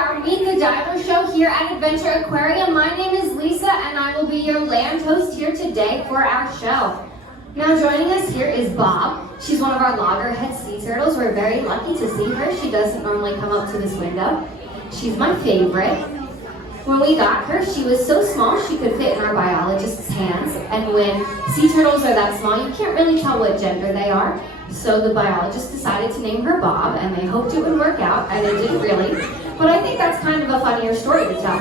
our Meet the Diver show here at Adventure Aquarium. My name is Lisa and I will be your land host here today for our show. Now joining us here is Bob. She's one of our loggerhead sea turtles. We're very lucky to see her. She doesn't normally come up to this window. She's my favorite. When we got her, she was so small she could fit in our biologist's hands. And when sea turtles are that small, you can't really tell what gender they are. So the biologist decided to name her Bob, and they hoped it would work out, and it didn't really. But I think that's kind of a funnier story to tell.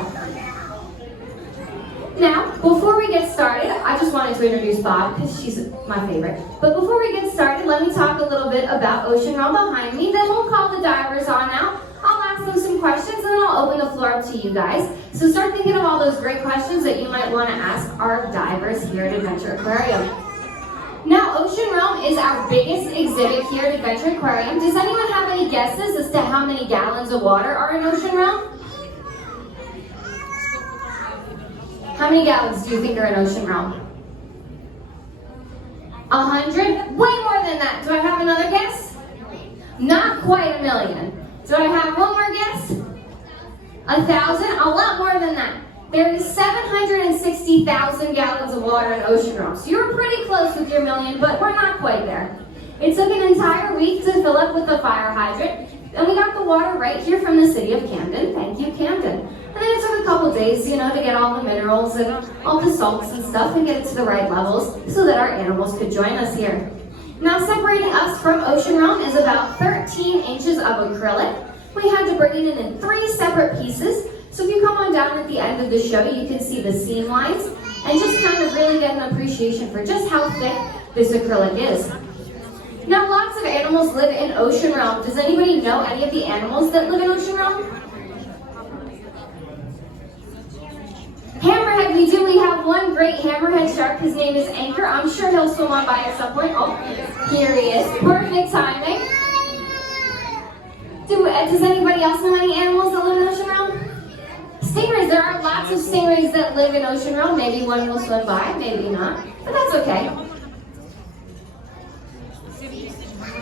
Now, before we get started, I just wanted to introduce Bob because she's my favorite. But before we get started, let me talk a little bit about Ocean Realm behind me. Then we'll call the divers on now. I'll ask them some questions and then I'll open the floor up to you guys. So start thinking of all those great questions that you might want to ask our divers here at Adventure Aquarium. Now, Ocean Realm is our biggest exhibit here at Adventure Aquarium. Does anyone have any guesses as to how many gallons of water are in Ocean Realm? How many gallons do you think are in Ocean Realm? 100? Way more than that. Do I have another guess? Not quite 1 million. Do I have one more guess? 1,000? A lot more than that. There is 760,000 gallons of water in Ocean Realm. So you're pretty close with your million, but we're not quite there. It took an entire week to fill up with the fire hydrant, and we got the water right here from the city of Camden. Thank you, Camden. And then it took a couple days, to get all the minerals and all the salts and stuff and get it to the right levels so that our animals could join us here. Now, separating us from Ocean Realm is about 13 inches of acrylic. We had to bring it in 3 separate pieces. So if you come on down at the end of the show, you can see the seam lines and just kind of really get an appreciation for just how thick this acrylic is. Now, lots of animals live in Ocean Realm. Does anybody know any of the animals that live in Ocean Realm? Hammerhead, we do. We have one great hammerhead shark. His name is Anchor. I'm sure he'll swim on by at some point. Oh, here he is. Perfect timing. Does anybody else know any animals that live in Ocean Realm? Stingrays. There are lots of stingrays that live in Ocean Realm. Maybe one will swim by, maybe not. But that's okay.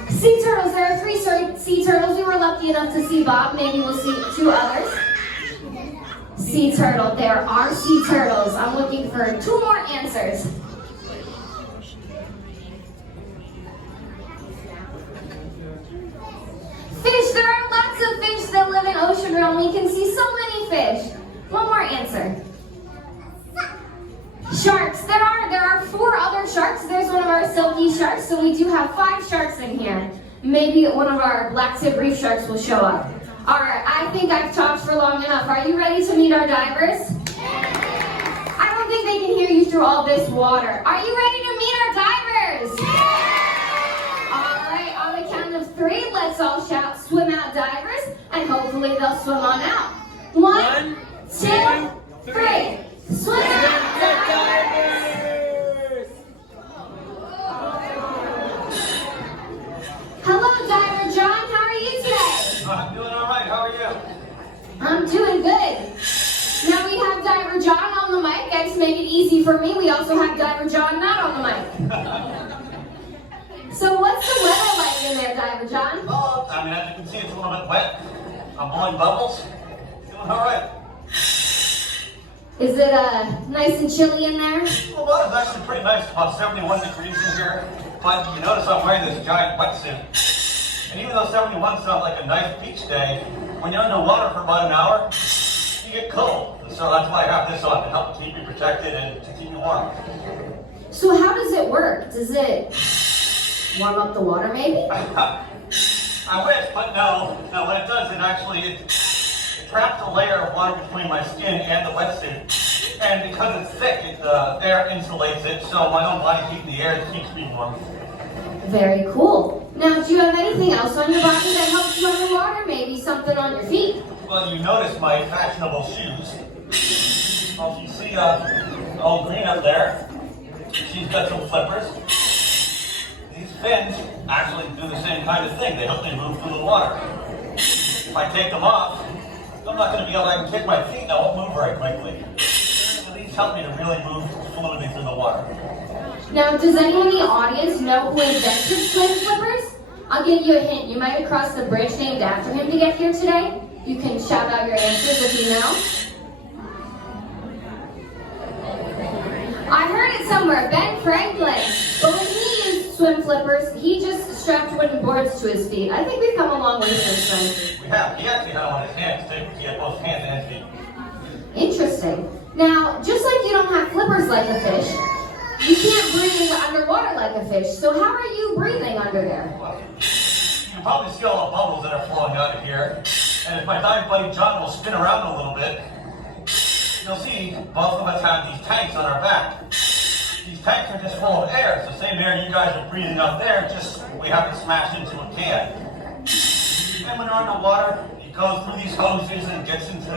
Sea turtles. There are 3 sea turtles. We were lucky enough to see Bob. Maybe we'll see 2 others. Sea turtle. There are sea turtles. I'm looking for 2 more answers. Fish. There are lots of fish that live in Ocean Realm. We can see so many fish. One more answer. Sharks. There are 4 other sharks. There's one of our silky sharks, so we do have 5 sharks in here. Maybe one of our black tip reef sharks will show up. All right, I think I've talked for long enough. Are you ready to meet our divers? I don't think they can hear you through all this water. Are you ready to meet our divers? All right, on the count of 3, let's all shout, "Swim out, divers," and hopefully they'll swim on out. 1, 2, 3. Swim out, divers! Hello, Diver John. How are you today? I'm doing all right. How are you? I'm doing good. Now we have Diver John on the mic, and to make it easy for me, we also have Diver John not on the mic. So what's the weather like in there, Diver John? Well, as you can see, it's a little bit wet. I'm blowing bubbles. Doing all right. Is it nice and chilly in there? Well, the water's actually pretty nice. About 71 degrees in here. But you notice I'm wearing this giant wetsuit. And even though 71 sounds like a nice beach day, when you're underwater for about an hour, you get cold. So that's why I have this on to help keep you protected and to keep you warm. So how does it work? Does it warm up the water maybe? I wish, but no. No, what it does, it traps a layer of water between my skin and the wetsuit. And because it's thick, the air insulates it, so my own body keeps the air, it keeps me warm. Very cool. Now, do you have anything else on your body that helps you underwater? Maybe something on your feet? Well, you notice my fashionable shoes. Well, you see old Green up there. She's got some flippers. These fins actually do the same kind of thing. They help me move through the water. If I take them off, I'm not going to be able to kick my feet and I won't move very quickly. So these help me to really move fluidly through the water. Now, does anyone in the audience know who invented twin flippers? I'll give you a hint. You might have crossed the bridge named after him to get here today. You can shout out your answers if you know. I heard it somewhere, Ben Franklin. But when he used swim flippers, he just strapped wooden boards to his feet. I think we've come a long way since then. We have. He actually had them on his hands too. He had both hands and his feet. Interesting. Now, just like you don't have flippers like a fish, you can't breathe underwater like a fish. So how are you breathing under there? Well, you can probably see all the bubbles that are flowing out of here. And if my dive buddy John will spin around a little bit, you'll see both of us have these tanks on our back. These tanks are just full of air. It's the same air you guys are breathing up there, just we have it smashed into a can. And when we're underwater, it goes through these hoses and gets into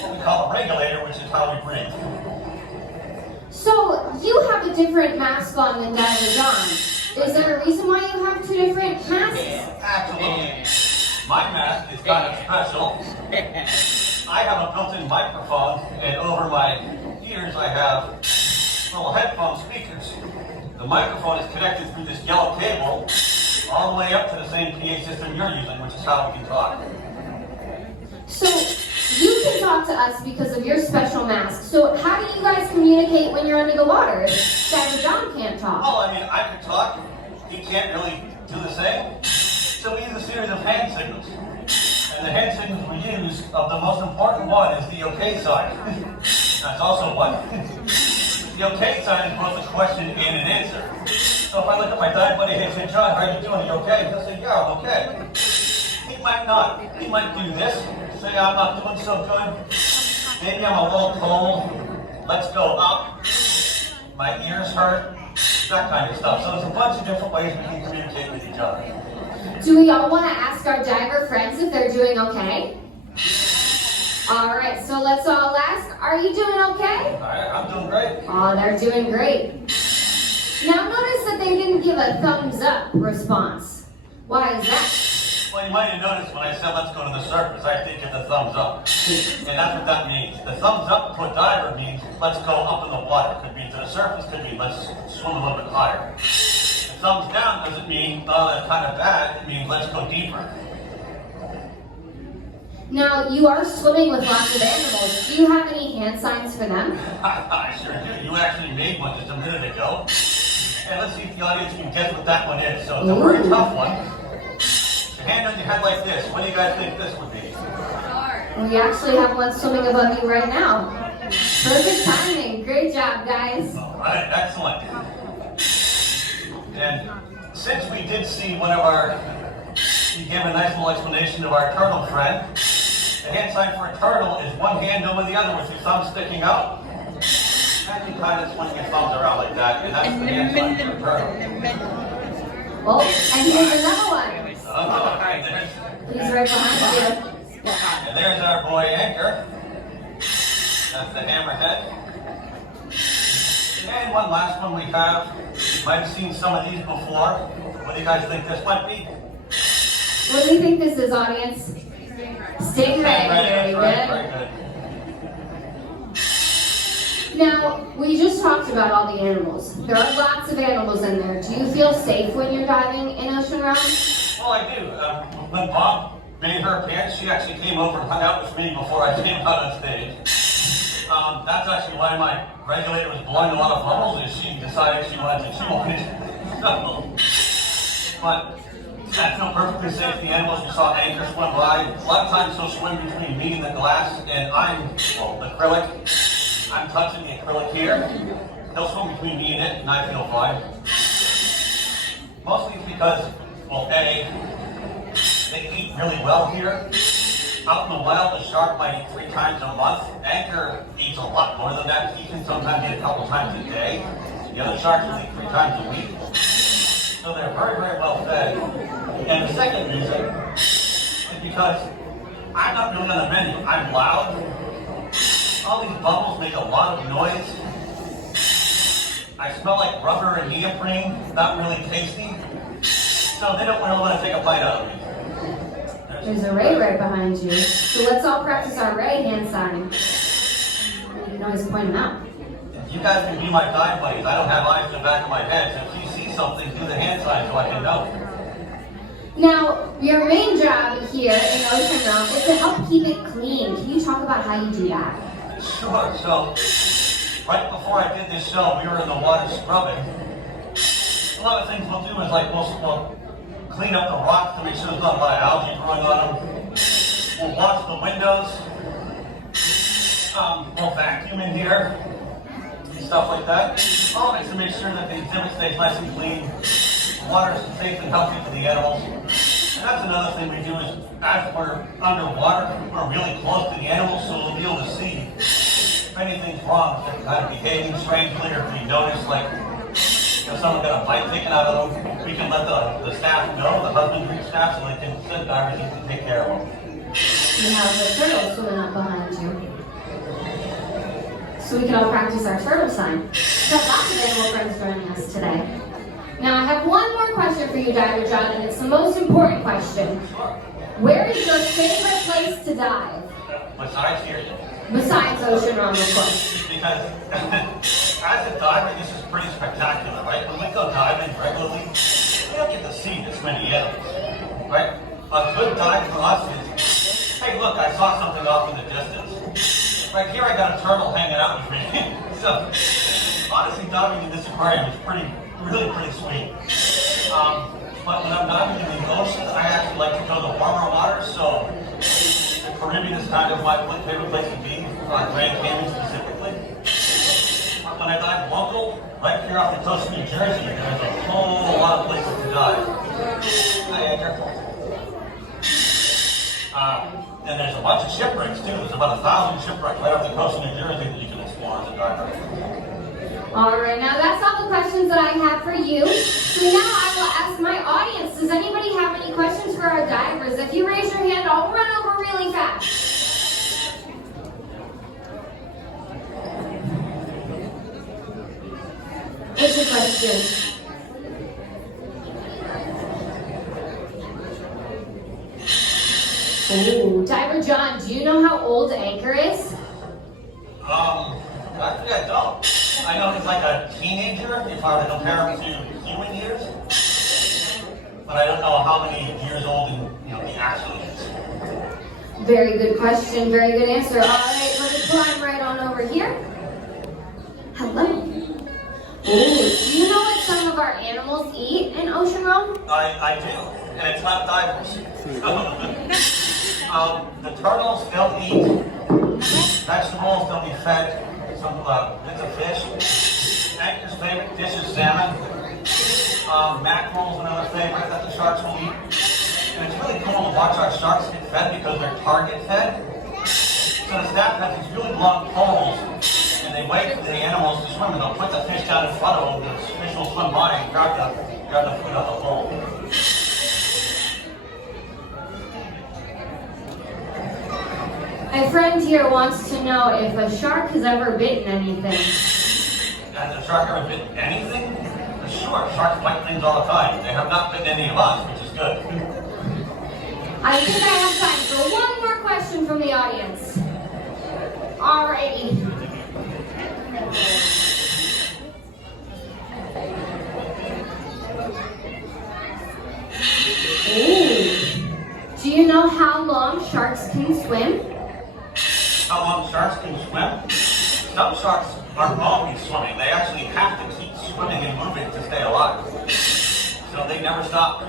what we call a regulator, which is how we breathe. So you have a different mask on than Diver John. Is there a reason why you have two different masks? Absolutely. My mask is kind of special. I have a built-in microphone, and over my ears I have little headphone speakers. The microphone is connected through this yellow cable all the way up to the same PA system you're using, which is how we can talk. So you can talk to us because of your special mask. So how do you guys communicate when you're under the water if Diver John can't talk? Oh, I mean, I can talk. He can't really do the same. So we use a series of hand signals. And the hand signals we use, the most important one is the OK sign. That's also one. The OK sign is both a question and an answer. So if I look at my dive buddy and say, John, how are you doing? Are you okay? He'll say, yeah, I'm okay. He might not. He might do this. Say, I'm not doing so good. Maybe I'm a little cold. Let's go up. My ears hurt. That kind of stuff. So there's a bunch of different ways we can communicate with each other. Do we all want to ask our diver friends if they're doing okay? All right, so let's all ask, are you doing okay? I'm doing great. Oh, they're doing great. Now notice that they didn't give a thumbs up response. Why is that? Well, you might have noticed when I said let's go to the surface, I did get the thumbs up. And that's what that means. The thumbs up to a diver means let's go up in the water. Could be to the surface, could be let's swim a little bit higher. The thumbs down doesn't mean, oh, that's kind of bad. It means let's go deeper. Now, you are swimming with lots of animals. Do you have any hand signs for them? I sure do. You actually made one just a minute ago. And let's see if the audience can guess what that one is. So it's a very tough one. Your hand on your head like this. What do you guys think this would be? We actually have one swimming above you right now. Perfect timing. Great job, guys. All right, excellent. And since we did see one of our, he gave a nice little explanation of our turtle friend. The hand sign for a turtle is one hand over the other with your thumb sticking out. And you kind of swing your thumbs around like that, and that's the hand sign for a turtle. Oh, and here's another one. Okay, He's right behind you. and there's our boy Anchor. That's the hammerhead. And one last one we have. You might have seen some of these before. What do you guys think this might be? What do you think this is, audience? Stingray. Very good. Very good. Now, we just talked about all the animals. There are lots of animals in there. Do you feel safe when you're diving in ocean realms? Well, I do. When Bob made her appearance, she actually came over and hung out with me before I came out on stage. That's actually why my regulator was blowing a lot of bubbles, is she decided she wanted to chew on it. But I feel perfectly safe. The animals, we saw Anchor swim by. A lot of times he'll swim between me and the glass, and the acrylic. I'm touching the acrylic here. He'll swim between me and it, and I feel fine. Mostly it's because, well, A, they eat really well here. Out in the wild, the shark might eat 3 times a month. Anchor eats a lot more than that. He can sometimes eat a couple times a day. The other sharks will eat 3 times a week. So they're very, very well fed. And the second reason is because I'm not really on the menu. I'm loud. All these bubbles make a lot of noise. I smell like rubber and neoprene. Not really tasty. So they don't really want to take a bite out of me. There's a Ray right behind you. So let's all practice our Ray hand sign. You can always point them out. You guys can be my dive buddies. I don't have eyes in the back of my head, so if you see something, do the hand sign so I can know. Now, your main job here in Ocean Realm is to help keep it clean. Can you talk about how you do that? Sure. So, right before I did this show, we were in the water scrubbing. A lot of things we'll do is like we'll clean up the rocks to make sure there's not a lot of algae growing on them. We'll wash the windows. We'll vacuum in here. Stuff like that. All of it to make sure that the exhibit stays nice and clean. Water is safe and healthy for the animals. And that's another thing we do is, as we're underwater, we're really close to the animals, so we'll be able to see if anything's wrong, if they're kind of behaving strangely, or if we notice, like, someone got a bite taken out of them, we can let the staff know, the husbandry staff, so they can send divers in to take care of them. You have the turtle swimming up behind you. So we can all practice our turtle sign. We've got lots of animal friends joining us today. Now I have one more question for you, Diver John, and it's the most important question. Where is your favorite place to dive? Besides here. Besides Ocean Realm, of course. Because as a diver, this is pretty spectacular, right? When we go diving regularly, we don't get to see this many animals, right? A good dive for us is, hey look, I saw something off in the distance. Right here I got a turtle hanging out with me. So, honestly, diving in this aquarium is really pretty sweet. But when I'm diving in the ocean, I actually like to go to warmer water, so the Caribbean is kind of my favorite place to be, Grand Canyon specifically. But when I dive local, right here off the coast of New Jersey, there's a whole lot of places to dive. Hi, Edgar. And there's a bunch of shipwrecks too. There's about 1,000 shipwrecks right off the coast of New Jersey that you can explore as a diver. All right, now that's all the questions that I have for you. So now I will ask my audience, does anybody have any questions for our divers? If you raise your hand, I'll run over really fast. What's your question? Oh, Diver John, do you know how old Anchor is? Actually I don't. I know he's like a teenager, if I were to compare him to human years. But I don't know how many years old he actually is. Very good question, very good answer. All right, let me climb right on over here. Hello. Oh, do you know what some of our animals eat in Ocean Realm? I do, and it's not divers. The turtles, they'll eat vegetables, they'll be fed some bits of fish. Anchor's favorite dish is salmon. Mackerel's another favorite that the sharks will eat. And it's really cool to watch our sharks get fed because they're target fed. So the staff has these really long poles, and they wait for the animals to swim, and they'll put the fish down in front of them. The fish will swim by and grab the food off the pole. My friend here wants to know if a shark has ever bitten anything. Has a shark ever bitten anything? Sure, sharks bite things all the time. They have not bitten any of us, which is good. I think I have time for one more question from the audience. Alrighty. Ooh. Do you know how long sharks can swim? How long sharks can swim? Some sharks aren't always swimming. They actually have to keep swimming and moving to stay alive. So they never stop.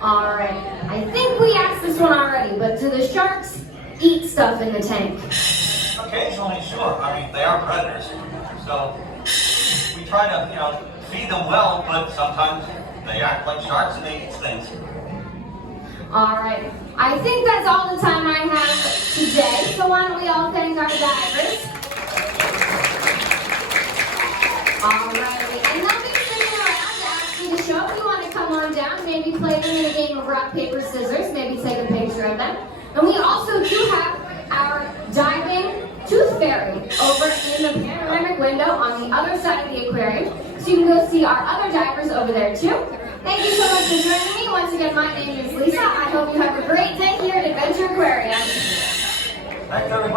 All right. I think we asked this one already, but do the sharks eat stuff in the tank? Occasionally, sure. I mean, they are predators. So we try to, feed them well, but sometimes they act like sharks and they eat things. All right. I think that's all the time I have today. So why don't we all thank our divers? All right. And they'll be sitting around after the show. If you want to come on down, maybe play them in a game of rock, paper, scissors, maybe take a picture of them. And we also do have our diving tooth fairy over in the panoramic window on the other side of the aquarium. So you can go see our other divers over there too. Thank you so much for joining me. Once again, my name is Lisa. I hope you have a great day here at Adventure Aquarium. Thanks, everybody.